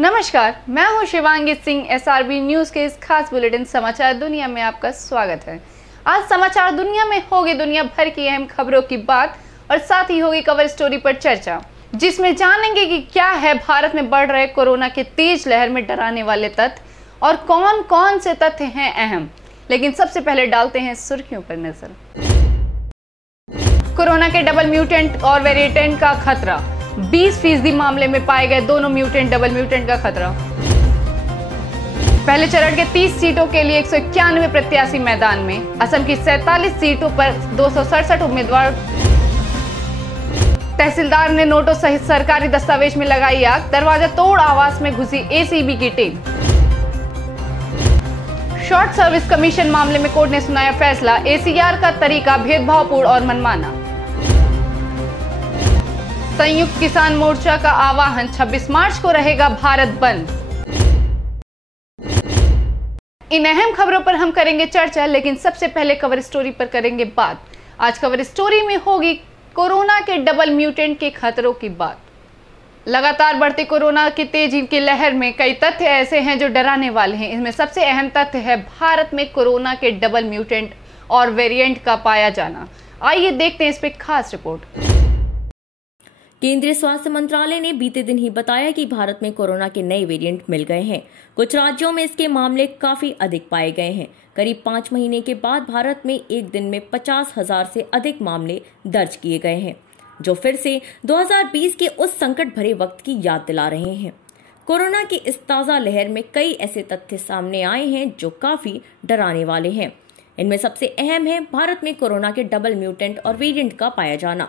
नमस्कार, मैं हूं शिवांगी सिंह। एसआरबी न्यूज के इस खास बुलेटिन समाचार दुनिया में आपका स्वागत है। आज समाचार दुनिया में होगी दुनिया भर की अहम खबरों की बात और साथ ही होगी कवर स्टोरी पर चर्चा, जिसमें जानेंगे कि क्या है भारत में बढ़ रहे कोरोना के तेज लहर में डराने वाले तथ्य और कौन कौन से तथ्य हैं अहम। लेकिन सबसे पहले डालते हैं सुर्खियों पर नजर। कोरोना के डबल म्यूटेंट और वेरिएंट का खतरा, 20% मामले में पाए गए दोनों म्यूटेंट डबल म्यूटेंट का खतरा। पहले चरण के 30 सीटों के लिए 191 प्रत्याशी मैदान में। असम की 47 सीटों पर 267 उम्मीदवार। तहसीलदार ने नोटों सहित सरकारी दस्तावेज में लगाई आग, दरवाजा तोड़ आवास में घुसी एसीबी की टीम। शॉर्ट सर्विस कमीशन मामले में कोर्ट ने सुनाया फैसला, एसीआर का तरीका भेदभावपूर्ण और मनमाना। संयुक्त किसान मोर्चा का आह्वान, 26 मार्च को रहेगा भारत बंद। इन अहम खबरों पर हम करेंगे चर्चा, लेकिन सबसे पहले कवर स्टोरी पर करेंगे बात। आज कवर स्टोरी में होगी कोरोना के डबल म्यूटेंट के खतरों की बात। लगातार बढ़ती कोरोना की तेजी की लहर में कई तथ्य ऐसे हैं जो डराने वाले हैं। इनमें सबसे अहम तथ्य है भारत में कोरोना के डबल म्यूटेंट और वेरिएंट का पाया जाना। आइए देखते हैं इस पर खास रिपोर्ट। केंद्रीय स्वास्थ्य मंत्रालय ने बीते दिन ही बताया कि भारत में कोरोना के नए वेरिएंट मिल गए हैं। कुछ राज्यों में इसके मामले काफी अधिक पाए गए हैं। करीब 5 महीने के बाद भारत में एक दिन में 50,000 से अधिक मामले दर्ज किए गए हैं, जो फिर से 2020 के उस संकट भरे वक्त की याद दिला रहे हैं। कोरोना की इस ताजा लहर में कई ऐसे तथ्य सामने आए हैं जो काफी डराने वाले हैं। इनमें सबसे अहम है भारत में कोरोना के डबल म्यूटेंट और वेरिएंट का पाया जाना।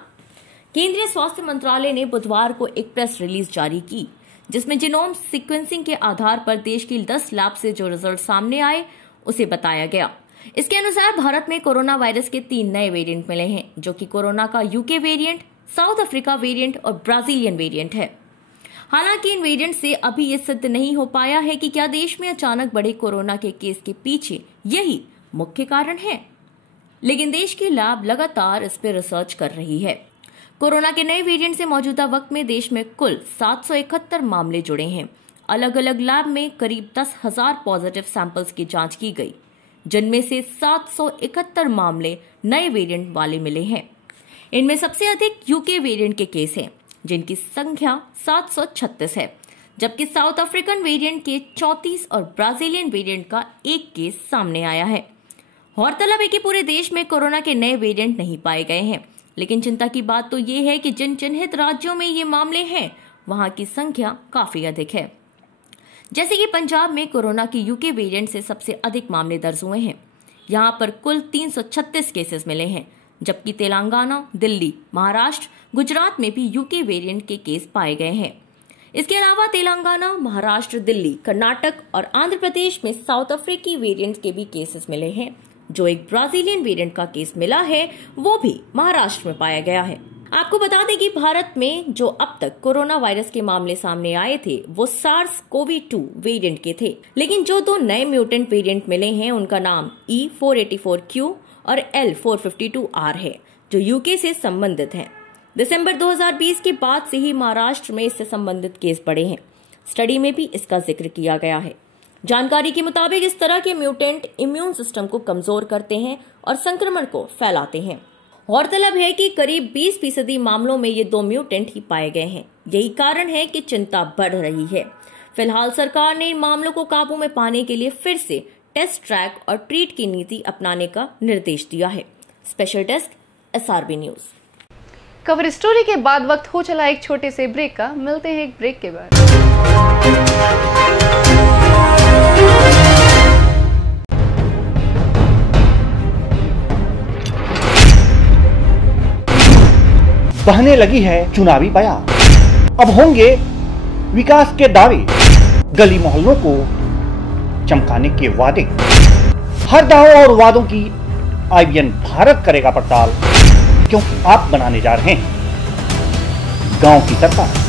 केंद्रीय स्वास्थ्य मंत्रालय ने बुधवार को एक प्रेस रिलीज जारी की, जिसमें जीनोम सीक्वेंसिंग के आधार पर देश की 10 लैब से जो रिजल्ट सामने आए उसे बताया गया। इसके अनुसार भारत में कोरोना वायरस के 3 नए वेरिएंट मिले हैं, जो कि कोरोना का UK variant, south Africa variant और ब्राजीलियन वेरिएंट है। हालांकि इन वेरिएंट से अभी ये सिद्ध नहीं हो पाया है कि क्या देश में अचानक बढ़े कोरोना के केस के पीछे यही मुख्य कारण है, लेकिन देश की लैब लगातार इस पर रिसर्च कर रही है। कोरोना के नए वेरिएंट से मौजूदा वक्त में देश में कुल 771 मामले जुड़े हैं। अलग अलग लैब में करीब 10,000 पॉजिटिव सैंपल्स की जांच की गई, जिनमें से 771 मामले नए वेरिएंट वाले मिले हैं। इनमें सबसे अधिक यूके वेरिएंट के केस हैं, जिनकी संख्या 736 है, जबकि साउथ अफ्रीकन वेरिएंट के 34 और ब्राजीलियन वेरिएंट का 1 केस सामने आया है। गौरतलब है कि पूरे देश में कोरोना के नए वेरिएंट नहीं पाए गए हैं, लेकिन चिंता की बात तो ये है कि जिन चिन्हित राज्यों में ये मामले हैं वहां की संख्या काफी अधिक है। जैसे कि पंजाब में कोरोना के यूके वेरिएंट से सबसे अधिक मामले दर्ज हुए हैं। यहां पर कुल 336 केसेस मिले हैं, जबकि तेलंगाना, दिल्ली, महाराष्ट्र, गुजरात में भी यूके वेरिएंट के केस पाए गए हैं। इसके अलावा तेलंगाना, महाराष्ट्र, दिल्ली, कर्नाटक और आंध्र प्रदेश में साउथ अफ्रीकी वेरिएंट के भी केसेस मिले हैं। जो एक ब्राजीलियन वेरिएंट का केस मिला है वो भी महाराष्ट्र में पाया गया है। आपको बता दें कि भारत में जो अब तक कोरोना वायरस के मामले सामने आए थे वो SARS-CoV-2 वेरिएंट के थे, लेकिन जो 2 नए म्यूटेंट वेरिएंट मिले हैं उनका नाम E484Q और L452R है, जो यूके से संबंधित हैं। दिसंबर 2020 के बाद से ही महाराष्ट्र में इससे संबंधित केस बढ़े हैं। स्टडी में भी इसका जिक्र किया गया है। जानकारी के मुताबिक इस तरह के म्यूटेंट इम्यून सिस्टम को कमजोर करते हैं और संक्रमण को फैलाते हैं। गौरतलब है कि करीब 20% मामलों में ये 2 म्यूटेंट ही पाए गए हैं। यही कारण है कि चिंता बढ़ रही है। फिलहाल सरकार ने इन मामलों को काबू में पाने के लिए फिर से टेस्ट, ट्रैक और ट्रीट की नीति अपनाने का निर्देश दिया है। Special desk, SRB news. Cover story के बाद वक्त हो चला एक छोटे से ब्रेक का। मिलते हैं एक ब्रेक के बाद। बहने लगी है चुनावी बयान, अब होंगे विकास के दावे, गली मोहल्लों को चमकाने के वादे। हर दावों और वादों की IBN भारत करेगा पड़ताल, क्योंकि आप बनाने जा रहे हैं गांव की सरकार।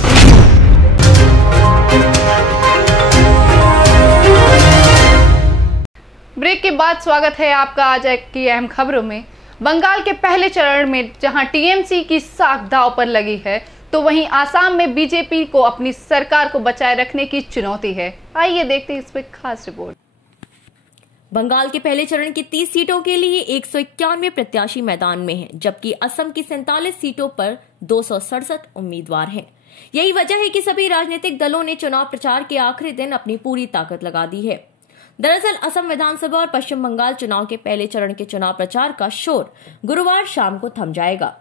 ब्रेक के बाद स्वागत है आपका आज की अहम खबरों में। बंगाल के पहले चरण में जहां टीएमसी की साख दांव पर लगी है, तो वहीं आसाम में बीजेपी को अपनी सरकार को बचाए रखने की चुनौती है। आइए देखते हैं इस पर खास रिपोर्ट। बंगाल के पहले चरण की 30 सीटों के लिए 191 प्रत्याशी मैदान में हैं, जबकि असम की 47 सीटों पर 267 उम्मीदवार हैं। यही वजह है कि सभी राजनीतिक दलों ने चुनाव प्रचार के आखिरी दिन अपनी पूरी ताकत लगा दी है। दरअसल असम विधानसभा और पश्चिम बंगाल चुनाव के पहले चरण के चुनाव प्रचार का शोर गुरुवार शाम को थम जाएगा,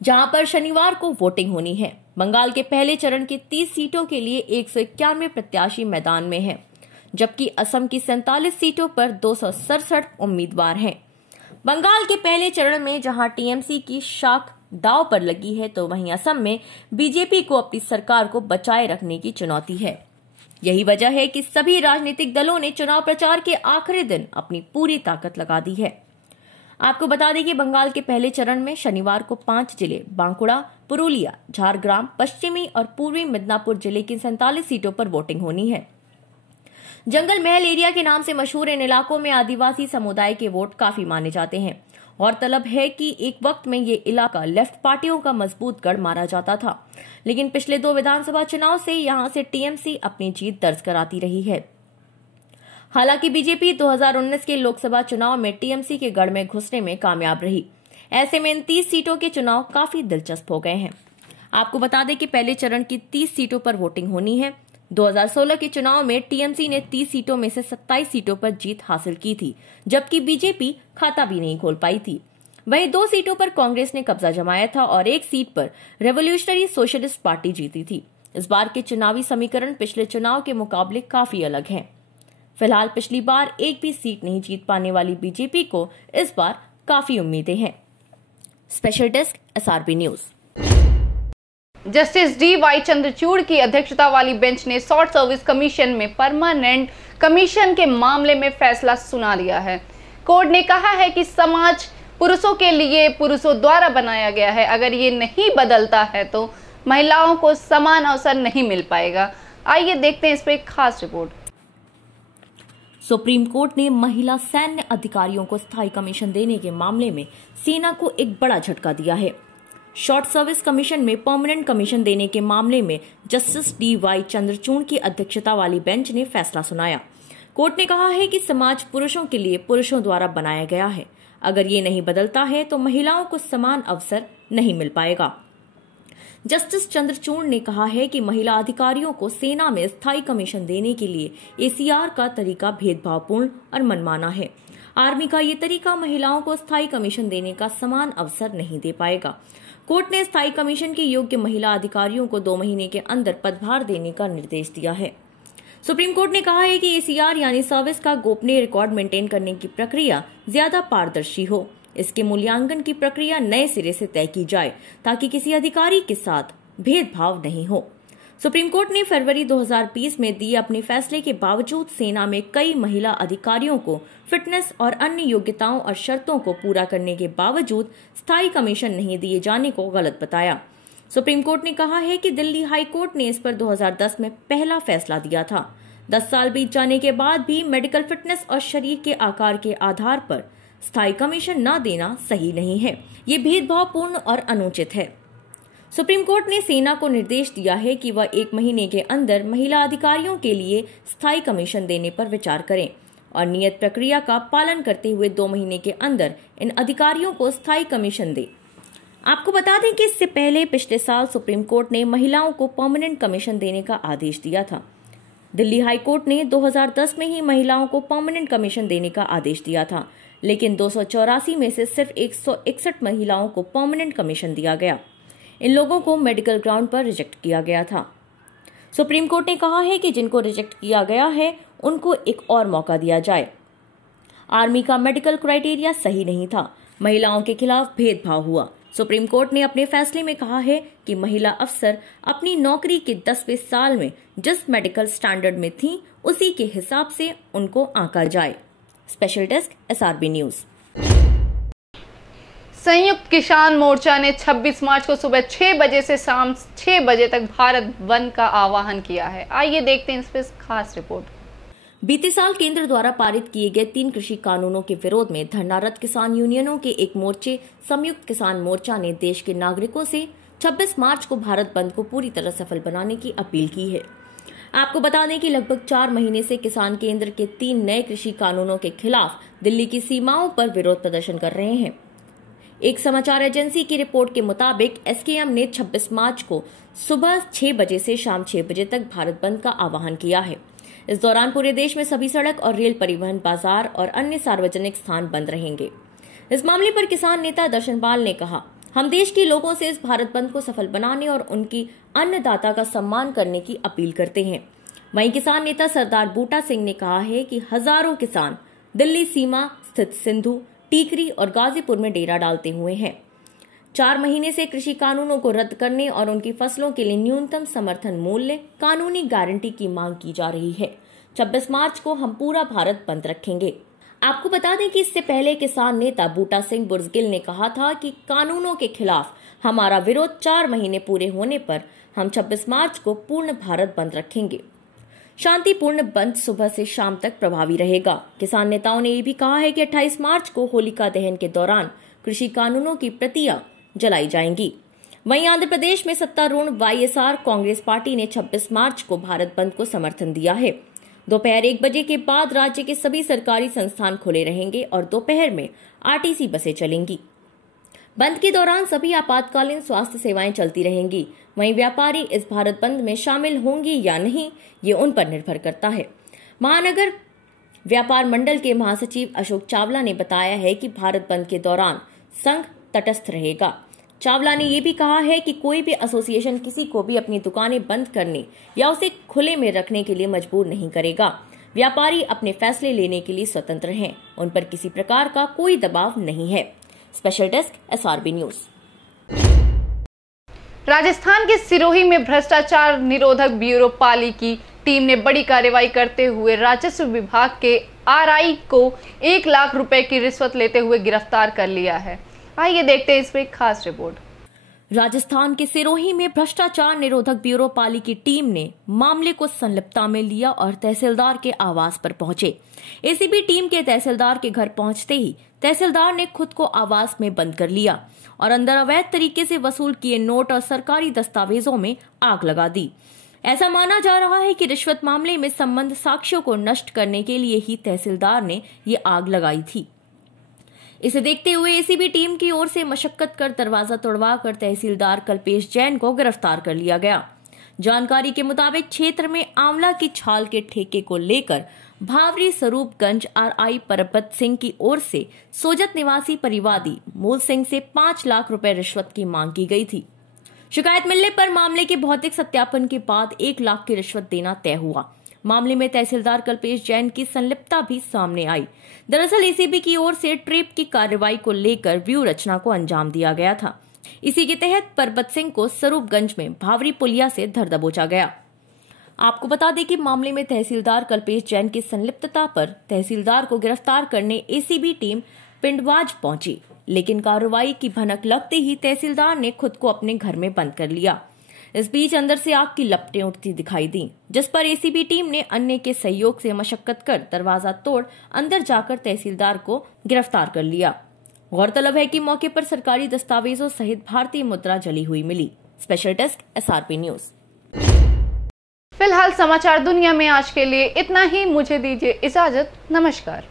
जहां पर शनिवार को वोटिंग होनी है। बंगाल के पहले चरण की 30 सीटों के लिए 191 प्रत्याशी मैदान में हैं, जबकि असम की 47 सीटों पर 267 उम्मीदवार हैं। बंगाल के पहले चरण में जहां टीएमसी की शाख दांव पर लगी है, तो वहीं असम में बीजेपी को अपनी सरकार को बचाए रखने की चुनौती है। यही वजह है कि सभी राजनीतिक दलों ने चुनाव प्रचार के आखिरी दिन अपनी पूरी ताकत लगा दी है। आपको बता दें कि बंगाल के पहले चरण में शनिवार को 5 जिले बांकुड़ा, पुरुलिया, झारग्राम, पश्चिमी और पूर्वी मिदनापुर जिले की 47 सीटों पर वोटिंग होनी है। जंगल महल एरिया के नाम से मशहूर इन इलाकों में आदिवासी समुदाय के वोट काफी माने जाते हैं। गौरतलब है कि एक वक्त में ये इलाका लेफ्ट पार्टियों का मजबूत गढ़ माना जाता था, लेकिन पिछले 2 विधानसभा चुनाव से यहां से टीएमसी अपनी जीत दर्ज कराती रही है। हालांकि बीजेपी 2019 के लोकसभा चुनाव में टीएमसी के गढ़ में घुसने में कामयाब रही। ऐसे में इन 30 सीटों के चुनाव काफी दिलचस्प हो गए हैं। आपको बता दें कि पहले चरण की 30 सीटों पर वोटिंग होनी है। 2016 के चुनाव में टीएमसी ने 30 सीटों में से 27 सीटों पर जीत हासिल की थी, जबकि बीजेपी खाता भी नहीं खोल पाई थी। वहीं 2 सीटों पर कांग्रेस ने कब्जा जमाया था और 1 सीट पर रेवोल्यूशनरी सोशलिस्ट पार्टी जीती थी। इस बार के चुनावी समीकरण पिछले चुनाव के मुकाबले काफी अलग हैं। फिलहाल पिछली बार एक भी सीट नहीं जीत पाने वाली बीजेपी को इस बार काफी उम्मीदें हैं। Special desk SRB news. Justice D.Y.. Chandrachud की अध्यक्षता वाली बेंच ने शॉर्ट सर्विस कमीशन में परमानेंट कमीशन के मामले में फैसला सुना लिया है। कोर्ट ने कहा है कि समाज पुरुषों के लिए पुरुषों द्वारा बनाया गया है। अगर ये नहीं बदलता है तो महिलाओं को समान अवसर नहीं मिल पाएगा। आइए देखते हैं इस पर एक खास रिपोर्ट। सुप्रीम कोर्ट ने महिला सैन्य अधिकारियों को स्थायी कमीशन देने के मामले में सेना को एक बड़ा झटका दिया है। शॉर्ट सर्विस कमीशन में परमानेंट कमीशन देने के मामले में जस्टिस डी.वाई. चंद्रचूड़ की अध्यक्षता वाली बेंच ने फैसला सुनाया। कोर्ट ने कहा है कि समाज पुरुषों के लिए पुरुषों द्वारा बनाया गया है। अगर ये नहीं बदलता है तो महिलाओं को समान अवसर नहीं मिल पाएगा। जस्टिस चंद्रचूड़ ने कहा है कि महिला अधिकारियों को सेना में स्थायी कमीशन देने के लिए एसीआर का तरीका भेदभावपूर्ण और मनमाना है। आर्मी का ये तरीका महिलाओं को स्थायी कमीशन देने का समान अवसर नहीं दे पाएगा। कोर्ट ने स्थायी कमीशन के योग्य महिला अधिकारियों को 2 महीने के अंदर पदभार देने का निर्देश दिया है। सुप्रीम कोर्ट ने कहा है कि एसीआर यानी सर्विस का गोपनीय रिकॉर्ड मेंटेन करने की प्रक्रिया ज्यादा पारदर्शी हो। इसके मूल्यांकन की प्रक्रिया नए सिरे से तय की जाए ताकि किसी अधिकारी के साथ भेदभाव नहीं हो। सुप्रीम कोर्ट ने फरवरी 2020 में दिए अपने फैसले के बावजूद सेना में कई महिला अधिकारियों को फिटनेस और अन्य योग्यताओं और शर्तों को पूरा करने के बावजूद स्थायी कमीशन नहीं दिए जाने को गलत बताया। सुप्रीम कोर्ट ने कहा है कि दिल्ली हाई कोर्ट ने इस पर 2010 में पहला फैसला दिया था। 10 साल बीत जाने के बाद भी मेडिकल फिटनेस और शरीर के आकार के आधार पर स्थायी कमीशन न देना सही नहीं है। ये भेदभावपूर्ण और अनुचित है। सुप्रीम कोर्ट ने सेना को निर्देश दिया है कि वह 1 महीने के अंदर महिला अधिकारियों के लिए स्थायी कमीशन देने पर विचार करें और नियत प्रक्रिया का पालन करते हुए 2 महीने के अंदर इन अधिकारियों को स्थायी कमीशन दे। आपको बता दें कि इससे पहले पिछले साल सुप्रीम कोर्ट ने महिलाओं को परमानेंट कमीशन देने का आदेश दिया था। दिल्ली हाई कोर्ट ने 2010 में ही महिलाओं को परमानेंट कमीशन देने का आदेश दिया था, लेकिन 284 में से सिर्फ 161 महिलाओं को परमानेंट कमीशन दिया गया। इन लोगों को मेडिकल ग्राउंड पर रिजेक्ट किया गया था। सुप्रीम कोर्ट ने कहा है कि जिनको रिजेक्ट किया गया है उनको एक और मौका दिया जाए। आर्मी का मेडिकल क्राइटेरिया सही नहीं था। महिलाओं के खिलाफ भेदभाव हुआ। सुप्रीम कोर्ट ने अपने फैसले में कहा है कि महिला अफसर अपनी नौकरी के 10वें साल में जिस मेडिकल स्टैंडर्ड में थी उसी के हिसाब से उनको आंका जाए। Special desk SRB news. संयुक्त किसान मोर्चा ने 26 मार्च को सुबह 6 बजे से शाम 6 बजे तक भारत बंद का आह्वान किया है। आइए देखते हैं इस पर खास रिपोर्ट। बीते साल केंद्र द्वारा पारित किए गए 3 कृषि कानूनों के विरोध में धरनारत किसान यूनियनों के एक मोर्चे संयुक्त किसान मोर्चा ने देश के नागरिकों से 26 मार्च को भारत बंद को पूरी तरह सफल बनाने की अपील की है। आपको बता दें कि लगभग 4 महीने से किसान केंद्र के 3 नए कृषि कानूनों के खिलाफ दिल्ली की सीमाओं पर विरोध प्रदर्शन कर रहे हैं। एक समाचार एजेंसी की रिपोर्ट के मुताबिक एसकेएम ने 26 मार्च को सुबह 6 बजे से शाम 6 बजे तक भारत बंद का आह्वान किया है। इस दौरान पूरे देश में सभी सड़क और रेल परिवहन, बाजार और अन्य सार्वजनिक स्थान बंद रहेंगे। इस मामले पर किसान नेता दर्शनपाल ने कहा, हम देश के लोगों से इस भारत बंद को सफल बनाने और उनकी अन्नदाता का सम्मान करने की अपील करते हैं। वहीं किसान नेता सरदार बूटा सिंह ने कहा है कि हजारों किसान दिल्ली सीमा स्थित सिंधु, टीकरी और गाजीपुर में डेरा डालते हुए हैं। 4 महीने से कृषि कानूनों को रद्द करने और उनकी फसलों के लिए न्यूनतम समर्थन मूल्य, कानूनी गारंटी की मांग की जा रही है। 26 मार्च को हम पूरा भारत बंद रखेंगे। आपको बता दें कि इससे पहले किसान नेता बूटा सिंह बुर्जगिल ने कहा था कि कानूनों के खिलाफ हमारा विरोध 4 महीने पूरे होने पर हम 26 मार्च को पूर्ण भारत बंद रखेंगे। शांतिपूर्ण बंद सुबह से शाम तक प्रभावी रहेगा। किसान नेताओं ने यह भी कहा है कि 28 मार्च को होलिका दहन के दौरान कृषि कानूनों की प्रतियां जलाई जाएंगी। वहीं आंध्र प्रदेश में सत्तारूढ़ वाईएसआर कांग्रेस पार्टी ने 26 मार्च को भारत बंद को समर्थन दिया है। दोपहर 1 बजे के बाद राज्य के सभी सरकारी संस्थान खुले रहेंगे और दोपहर में आरटीसी बसें चलेंगी। बंद के दौरान सभी आपातकालीन स्वास्थ्य सेवाएं चलती रहेंगी। वहीं व्यापारी इस भारत बंद में शामिल होंगे या नहीं, ये उन पर निर्भर करता है। महानगर व्यापार मंडल के महासचिव अशोक चावला ने बताया है कि भारत बंद के दौरान संघ तटस्थ रहेगा। चावला ने यह भी कहा है कि कोई भी एसोसिएशन किसी को भी अपनी दुकानें बंद करने या उसे खुले में रखने के लिए मजबूर नहीं करेगा। व्यापारी अपने फैसले लेने के लिए स्वतंत्र हैं, उन पर किसी प्रकार का कोई दबाव नहीं है। Special desk SRB news. Rajasthan के सिरोही में भ्रष्टाचार निरोधक ब्यूरो पाली की टीम ने बड़ी कार्रवाई करते हुए राजस्व विभाग के आरआई को 1 लाख रुपए की रिश्वत लेते हुए गिरफ्तार कर लिया है। आइए देखते हैं इस पर एक खास रिपोर्ट। राजस्थान के सिरोही में भ्रष्टाचार निरोधक ब्यूरो पाली की टीम ने मामले को संलिप्तता में लिया और तहसीलदार के आवास पर पहुंचे। एसीबी टीम के तहसीलदार के घर पहुंचते ही तहसीलदार ने खुद को आवास में बंद कर लिया और अंदर अवैध तरीके से वसूल किए नोट और सरकारी दस्तावेजों में आग लगा दी। ऐसा माना जा रहा है कि रिश्वत मामले में संबंध साक्ष्यों को नष्ट करने के लिए ही तहसीलदार ने ये आग लगाई थी। इसे देखते हुए एसीबी टीम की ओर से मशक्कत कर दरवाजा तोड़वाकर तहसीलदार कल्पेश जैन को गिरफ्तार कर लिया गया। जानकारी के मुताबिक क्षेत्र में आंवला की छाल के ठेके को लेकर भावरी स्वरूपगंज आरआई परबत सिंह की ओर से सोजत निवासी परिवादी मूल सिंह से 5 लाख रुपए रिश्वत की मांग की गई थी। शिकायत मिलने पर मामले के भौतिक सत्यापन के बाद 1 लाख की रिश्वत देना तय हुआ। मामले में तहसीलदार कल्पेश जैन की संलिप्तता भी सामने आई। दरअसल एसीबी की ओर से ट्रेप की कार्रवाई को लेकर व्यू रचना को अंजाम दिया गया था। इसी के तहत परबत सिंह को स्वरूपगंज में भावरी पुलिया से धर दबोचा गया। आपको बता दें कि मामले में तहसीलदार कल्पेश जैन की संलिप्तता पर तहसीलदार को गिरफ्तार करने एसीबी टीम पिंडवाज पहुंची, लेकिन कार्रवाई की भनक लगते ही तहसीलदार ने खुद को अपने घर में बंद कर लिया। इस बीच अंदर से आग की लपटें उठती दिखाई दी, जिस पर एसीबी टीम ने अन्य के सहयोग से मशक्कत कर दरवाजा तोड़ अंदर जाकर तहसीलदार को गिरफ्तार कर लिया। गौरतलब है कि मौके पर सरकारी दस्तावेजों सहित भारतीय मुद्रा जली हुई मिली। Special desk SRP news. फिलहाल समाचार दुनिया में आज के लिए इतना ही। मुझे दीजिए इजाजत। नमस्कार।